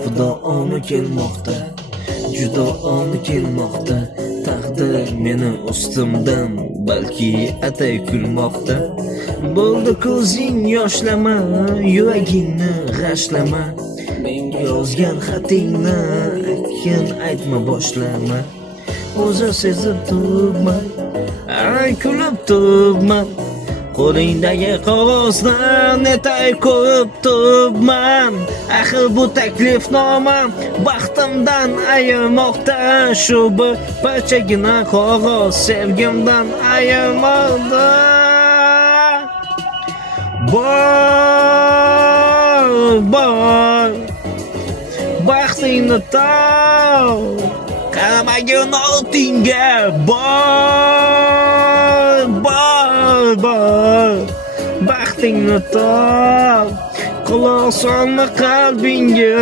Xudo oni kelmoqda, juda oni kelmoqda. Taqdir meni ustimdan, balki atay kulmoqda. Bo'ldi ko'zing yoshlama, yuragingni g'ashlama. Menga yozgan xatingni aytgan aytma boshlama. O'zi sezib turibman, ay kulib turibman. Qo'lingdagi qog'ozdan netay ko'rib turibman. Axir bu taklifnoma baxtimdan ayirmoqda. Shu bir parchagina qog'oz sevgimdan ayirmoqda. Bor baxtingni top, qaramagin ortingga. Bor baxtingni top, quloq solma qalbingga.